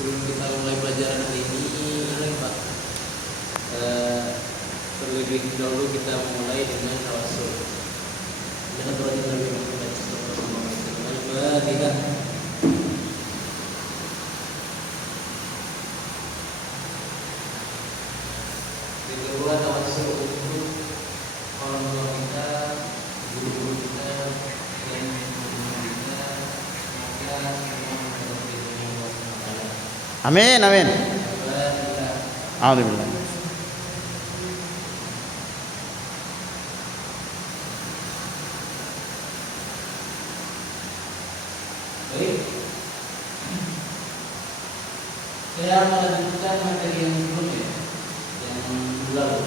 Sebelum kita mulai pelajaran hari ini, Pak, terlebih dahulu kita mulai dengan tawassul. Dengan berdoa terlebih dahulu. Tidak. Kedua, tawassul untuk orang tua kita, guru-guru kita, dan teman-teman kita. Semoga semua mendapat ridhonya Allah SWT. Amin, amin. Alhamdulillah. Baik, saya melanjutkan materi yang sebelumnya, yang minggu lalu.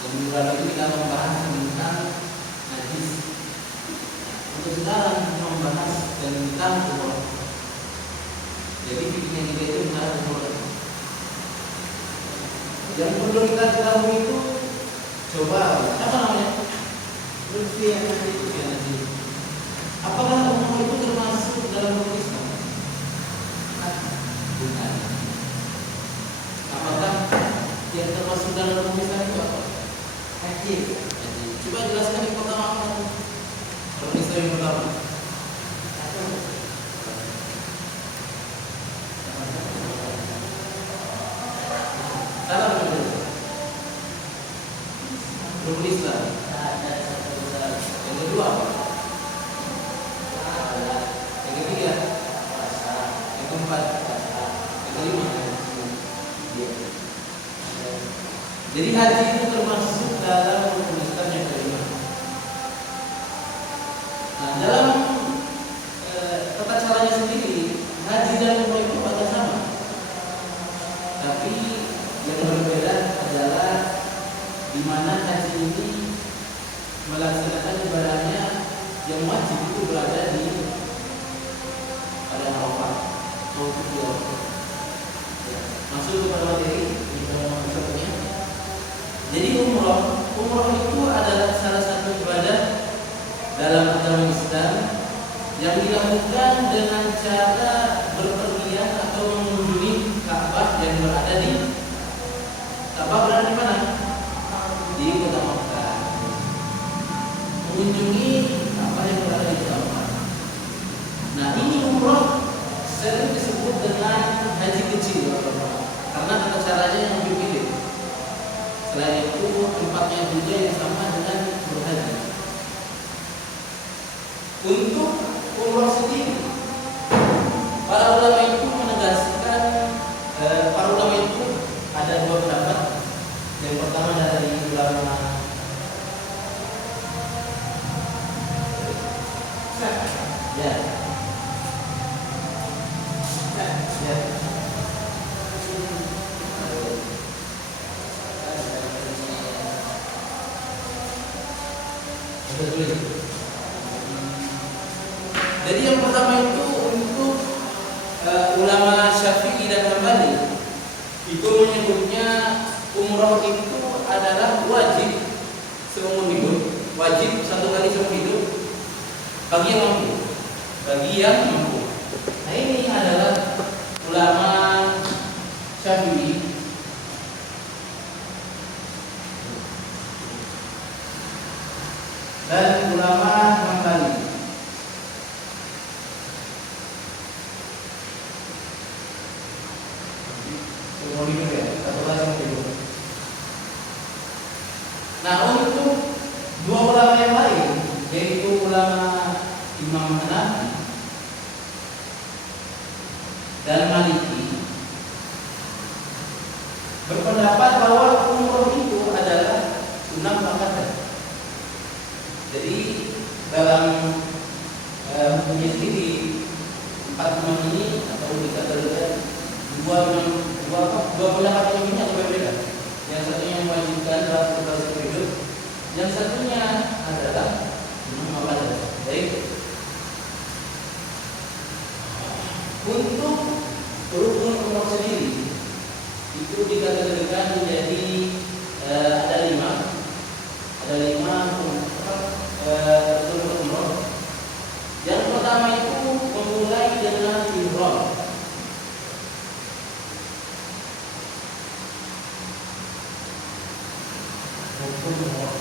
Yang minggu lalu ini kita membahas tentang najis. Untuk sekarang kita membahas tentang umroh. Jadi fikihnya kita itu tentang umroh. Yang perlu kita ketahui itu, coba apa namanya? Lutfi nanti. Apakah umroh itu termasuk dalam hukum Islam? Bukan. Apakah yang termasuk dalam hukum Islam itu apa? Haji. Coba jelaskan yang pertama apa? Hukum Islam yang pertama. Salah betul. Hukum Islam. Yang kedua apa? Yang ketiga, yang keempat, yang kelima. Jadi haji itu termasuk dalam hukum Islam yang kelima. Nah, dalam tata caranya sendiri, haji dan umroh itu agak sama. Tapi yang berbeda adalah di mana haji ini melaksanakan ibadahnya yang wajib itu berada di pada Arafah, maupun di Arafah. Masuk kepada materi contohnya. Jadi umroh itu adalah salah satu ibadah dalam agama Islam yang dilakukan dengan cara berpergian atau mengunjungi Ka'bah yang berada di mana? Di kota Makkah. Mengunjungi Ka'bah yang berada di kota Makkah. Nah, ini umroh sering disebut dengan haji kecil, karena tata caranya yang lebih mirip. Selain itu, tempatnya juga yang sama dengan berhaji. Untuk umroh sendiri, para ulama itu menegaskan, para ulama itu ada dua pendapat. Yang pertama dari ulama Jadi yang pertama itu untuk ulama Syafi'i dan Hambali itu menyebutnya umroh itu adalah wajib seumur hidup, wajib satu kali seumur hidup bagi yang mampu. Nah, ini adalah ulama Syafi'i. Dan ulama Hambali. Seumur hidup ya, satu kali seumur hidup. Nah, untuk dua ulama yang lain, yaitu ulama Imam Hanafi dan Maliki, berpendapat bahwa umroh itu adalah sunnah muakkadah. Jadi dalam hukumnya sendiri, empat imam ini atau dikatakan dua pendapat ini agak berbeda. Yang satunya mewajibkan dalam proses hidup, yang satunya adalah muakkadah. Baik. Untuk rukun umroh sendiri itu dikategorikan menjadi ada lima rukun umroh. hukum umroh.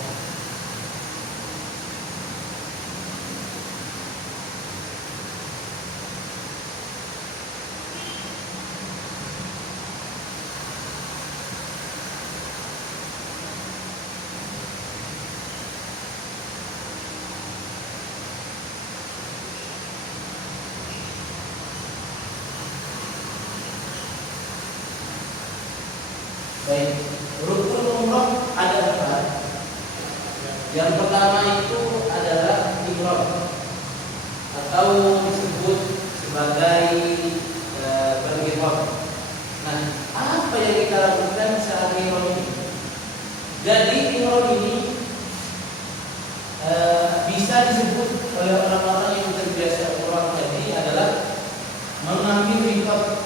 Baik, rukun umroh ada 4. Yang pertama itu adalah ihram atau disebut sebagai berihram. Nah, apa yang kita lakukan saat ihram ini? Jadi ihram ini bisa disebut oleh orang-orang yang terbiasa umrah tadi adalah mengambil miqat.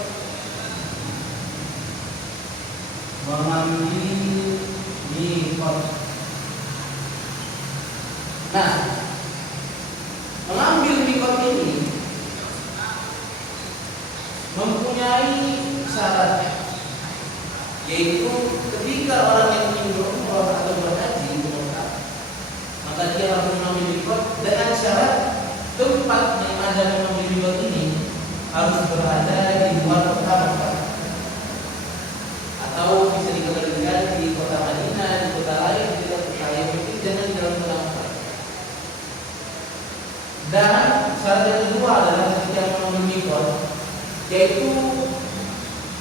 Nah, mengambil miqat ini mempunyai syarat, yaitu ketika orang yang ingin berumrah atau berhaji ke Mekah, maka dia harus mengambil miqat dengan syarat tempat yang ada mengambil miqat ini harus berada di luar kota Mekah, atau bisa dikembalikan di kota Madinah, di kota lain, di kota yang penting jangan di dalam kota Mekah. Dan syarat yang kedua adalah ketika mengambil miqat, yaitu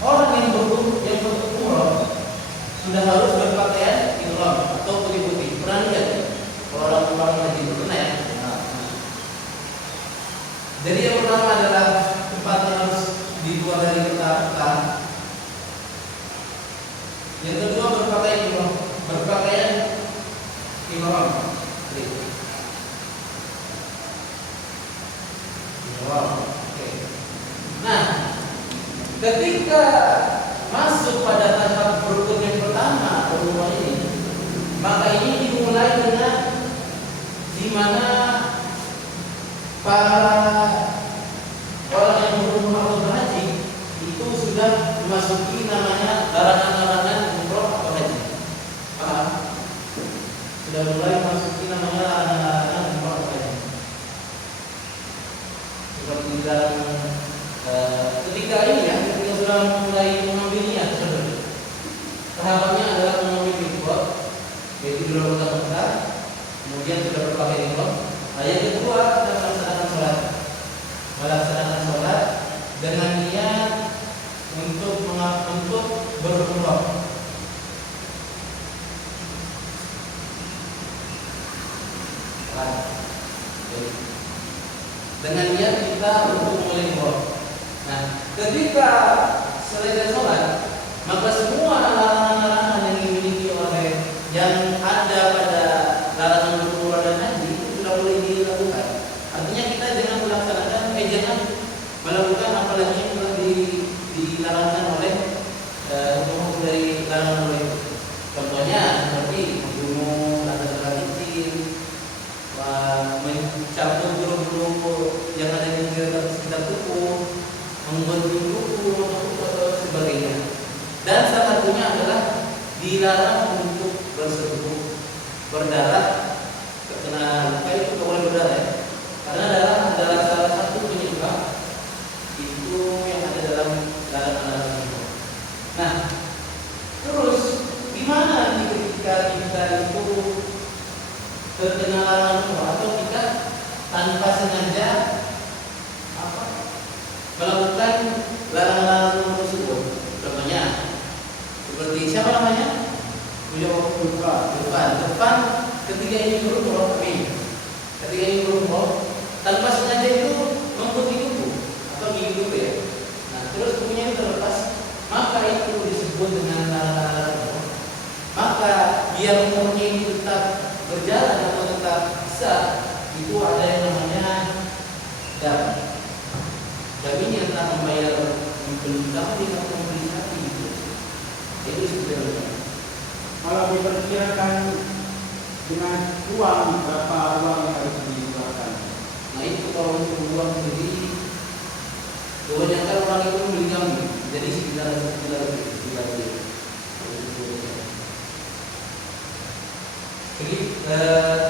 orang yang berumrah sudah harus berpakaian ihram atau putih-putih. Pernah lihat kalau orang haji itu pernah ya? Jadi yang pertama adalah tempatnya harus di luar dari kota Mekah. Yang kedua berpakaian ihram. Oke. Nah, ketika masuk pada tahap rukun yang pertama umroh ini, maka ini dimulai dengan di mana para orang yang berumrah atau berhaji itu sudah memasuki namanya larangan-larangan umroh atau haji. Paham? Sudah mulai memasuki namanya larangan-larangan umroh atau haji. Seperti dalam ketika ini ya, ketika sudah mulai mengambil niat, tahapannya adalah mengambil miqat, yaitu di luar kota Mekah, kemudian sudah berpakaian ihram. Nah, yang kedua kita melaksanakan sholat dengan niat untuk berumrah. Dengan niat kita untuk ihram. Nah, ketika selesai sholat, maka semua larangan-larangan yang dimiliki oleh yang ada pada larangan umrah dan haji itu sudah boleh dilakukan. Artinya kita jangan jangan melakukan apalagi yang telah dilarangkan oleh hukum dari larangan oleh itu. Contohnya seperti membunuh anak-anak kecil, mencabut bulu-bulu yang ada di sekitar tubuh, menggunting kuku atau sebagainya. Dan salah satunya adalah dilarang untuk bersetubuh, berdarah, terkena luka itu tidak boleh berdarah ya. Karena darah adalah salah satu penyebab itu yang ada dalam larangan itu. Nah, terus gimana ketika kita itu terkena larangan atau kita tanpa sengaja melakukan larangan tersebut? Contohnya seperti siapa namanya? Depan ketika ini berumrah tanpa sengaja itu mengikuti tubuh atau gigi tubuh ya. Nah, terus tubuhnya terlepas, maka itu disebut dengan larangan. Maka biar umurnya ini tetap berjalan atau tetap bisa, itu ada yang namanya dam. Dam ini yang telah membayar membeli sapi atau membeli sapi itu. Itu sebenarnya. Kalau diperkirakan dengan uang, berapa uang yang harus dikeluarkan? Nah itu kalau untuk uang sendiri, kebanyakan orang itu membeli kambing, jadi sekitar 3 juta. Jadi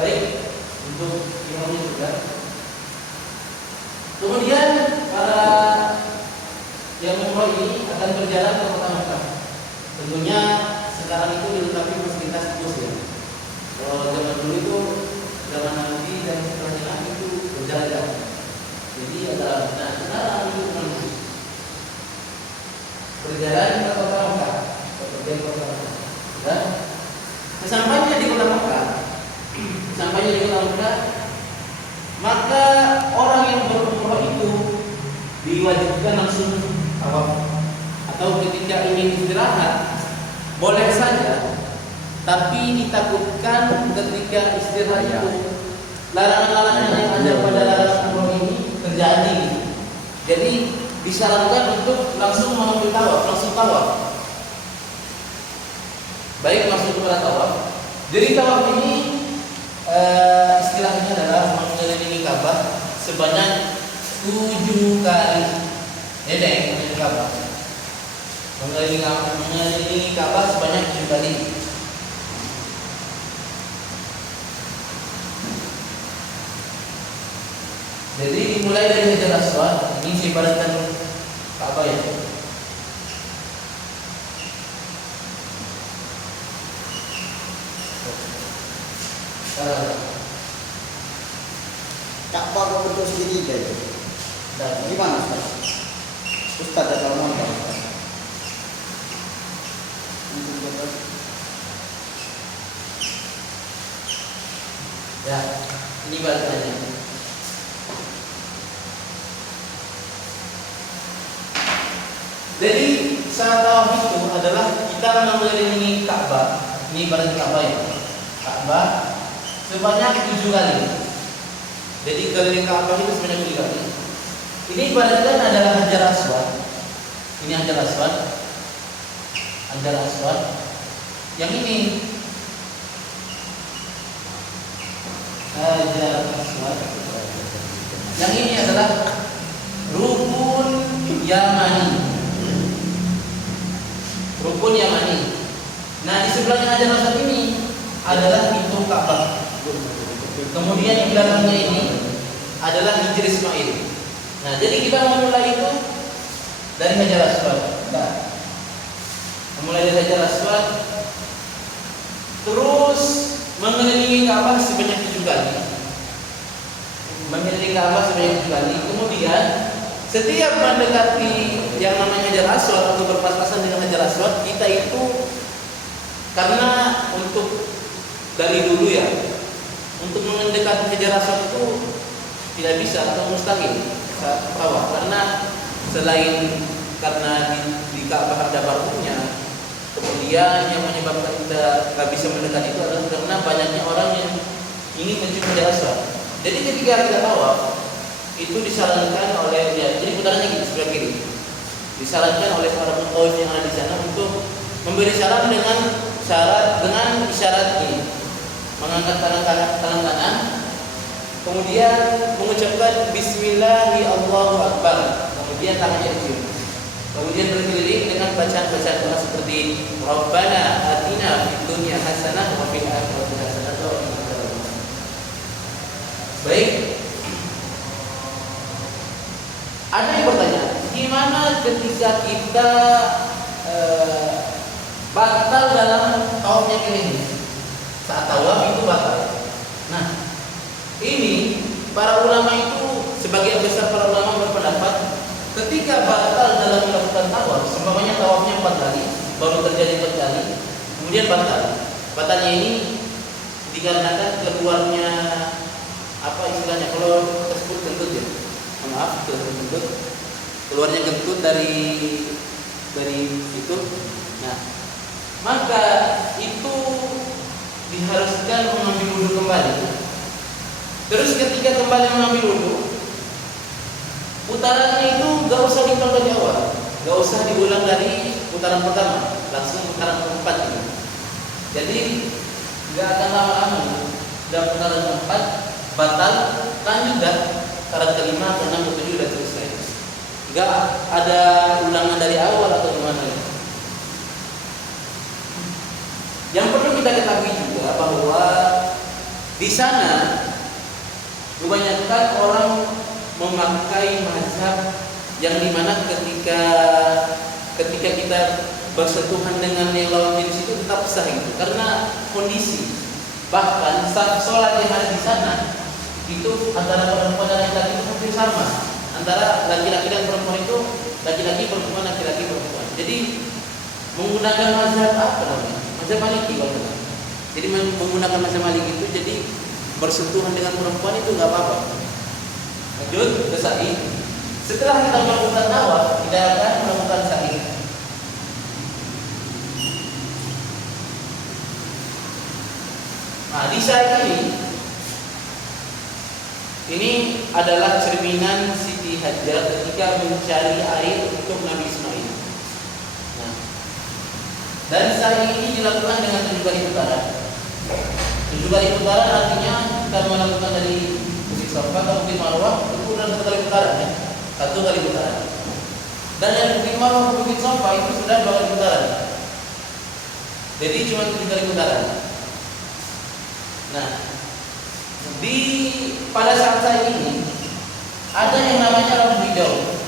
baik untuk imamnya juga. Kemudian para yang umroh ini akan berjalan ke kota Mekah. Tentunya sekarang itu dilengkapi fasilitas bus ya. Kalau zaman dulu itu zaman Nabi dan setelahnya Nabi itu berjalan jauh. Jadi adalah nah sekarang itu bukan bus. Berjalan ke kota Mekah, berjalan ke kota Mekah. Dan sesampainya di kota Mekah, maka orang yang berumrah itu diwajibkan langsung tawaf. Atau ketika ingin istirahat boleh saja, tapi ditakutkan ketika istirahat itu larangan-larangan yang ada pada larangan umroh ini terjadi. Jadi disarankan untuk langsung mengambil tawaf, langsung tawaf. Baik, masuk kepada tawaf. Jadi tawaf ini istilahnya adalah mengelilingi Ka'bah sebanyak 7 kali. Mengelilingi Ka'bah. Mengelilingi Ka'bah sebanyak 7 kali. Jadi dimulai dari Hajar Aswad, ini sifatkan Ka'bah ya. Ka'bah berbentuk segitiga itu. Dan gimana Ustaz? Ustaz ada ngomong apa Ustaz? Ya, ini balasannya. Jadi saat tawaf itu adalah kita mengelilingi Ka'bah. Ini ibarat Ka'bah ya. Ka'bah sebanyak 7 kali. Jadi keliling Ka'bah itu sebanyak 7 kali. Ini ibaratkan adalah Hajar Aswad. Ini Hajar Aswad. Hajar Aswad. Yang ini Hajar Aswad. Yang ini adalah Rukun Yamani. Rukun Yamani. Nah, di sebelahnya Hajar Aswad ini adalah pintu Ka'bah. Kemudian di belakangnya ini adalah Hijr Ismail. Nah, jadi kita memulai itu dari Hajar Aswad. Nah, memulai dari Hajar Aswad, terus mengelilingi Ka'bah sebanyak 7 kali. Mengelilingi Ka'bah sebanyak 7 kali. Kemudian setiap mendekati yang namanya Hajar Aswad atau berpapasan dengan Hajar Aswad, kita itu karena untuk dari dulu ya, untuk mendekati Hajar Aswad itu tidak bisa atau mustahil saat tawaf, karena selain karena di Ka'bah ada barungnya, kemudian yang menyebabkan kita tidak bisa mendekat itu adalah karena banyaknya orang yang ingin mencium Hajar Aswad. Jadi ketika kita tawaf itu disarankan oleh ya, jadi putarannya gitu sebelah kiri. Disarankan oleh para mutawif yang ada di sana untuk memberi syarat dengan isyarat ini, mengangkat tangan kanan, kemudian mengucapkan Bismillahi Allahu Akbar, kemudian tangannya dicium, kemudian berkeliling dengan bacaan-bacaan doa seperti Rabbana atina fid dunya hasanah wa fil akhirati hasanah wa qina adzabannar. Baik. Ada yang bertanya, gimana ketika kita batal dalam tawafnya ini? Saat tawaf itu batal. Nah, ini para ulama itu, sebagian besar para ulama berpendapat ketika batal dalam melakukan tawaf, seumpamanya tawafnya 4 kali, baru terjadi 4 kali, kemudian batal. Batalnya ini dikarenakan keluarnya apa istilahnya? Kalau tersebut kentut ya, maaf, kentut, keluarnya kentut dari itu. Nah, maka itu diharuskan mengambil wudhu kembali. Terus ketika kembali mengambil wudhu, putarannya itu gak usah diulang dari awal, gak usah diulang dari putaran pertama, langsung putaran keempat ini. Jadi gak akan lama-lama, dan putaran keempat batal, lanjut dah putaran kelima, keenam, ketujuh dan selesai. Gak ada ulangan dari awal atau gimana ya. Yang perlu kita ketahui juga bahwa Di sana kebanyakan orang memakai mazhab yang dimana ketika kita bersentuhan dengan yang lawan jenis itu tetap sah itu karena kondisi. Bahkan saat sholat yang ada di sana itu antara perempuan dan laki-laki itu hampir sama. Antara laki-laki dan perempuan itu laki-laki perempuan laki-laki perempuan. Jadi menggunakan mazhab apa namanya? Mazhab Maliki kalau tidak. Jadi menggunakan mazhab Maliki itu jadi bersentuhan dengan perempuan itu nggak apa-apa. Lanjut ke sa'i. Setelah kita melakukan tawaf, kita akan melakukan sa'i. Nah, di sa'i ini adalah cerminan Siti Hajar ketika mencari air untuk Nabi Ismail. Nah, dan sa'i ini dilakukan dengan 7 kali putaran. 7 kali putaran artinya kita melakukan dari Bukit Safa ke Bukit Marwah itu sudah 1 kali putaran ya. 1 kali putaran. Dan dari Bukit Marwah ke Bukit Safa itu sudah 2 kali putaran. Jadi cuma 7 kali putaran. Nah, pada saat ini ada yang namanya lampu hijau.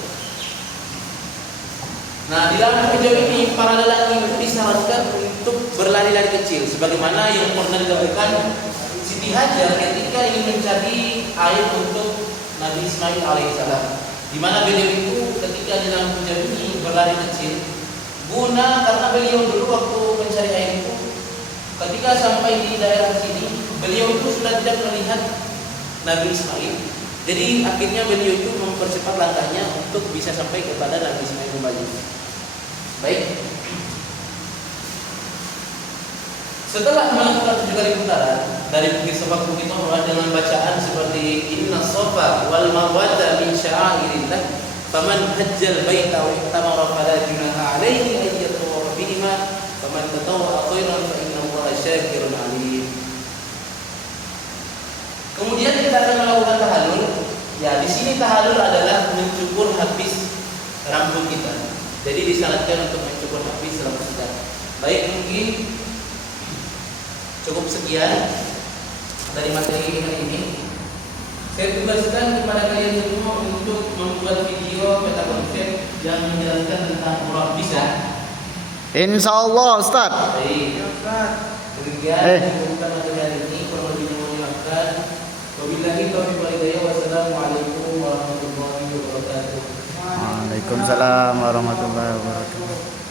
Nah, di lampu hijau ini para lelaki itu disarankan untuk berlari-lari kecil, sebagaimana yang pernah dilakukan Siti Hajar ketika ingin mencari air untuk Nabi Ismail alaihissalam. Di mana beliau itu ketika di lampu hijau ini berlari kecil, karena beliau dulu waktu mencari air itu, ketika sampai di daerah sini, beliau itu sudah tidak melihat Nabi Ismail. Jadi akhirnya beliau itu mempercepat langkahnya untuk bisa sampai kepada Nabi Ismail kembali. Baik. Setelah melakukan 7 kali putaran dari Bukit Safa ke Bukit Marwah dengan bacaan seperti Inna Safa wal Marwata min sya'airillah faman hajjal baita wa i'tamara fala junaha alaihi an yatawafa bihima faman tatawwa khairan fa inna Allaha syakirun alim. Kemudian kita akan melakukan tahallul. Ya, di sini tahallul adalah mencukur habis rambut kita. Jadi disarankan untuk mencukur habis rambut kita. Baik, mungkin cukup sekian dari materi hari ini. Saya tugaskan kepada kalian semua untuk membuat video peta konsep yang menjelaskan tentang umrah. Bisa? Insyaallah Ustaz. Baik. Demikian bukan materi hari ini. Kurang lebihnya mohon dimaafkan. Wabillahi taufiq wal hidayah. Wassalamualaikum warahmatullahi wabarakatuh. Waalaikumsalam warahmatullahi wabarakatuh.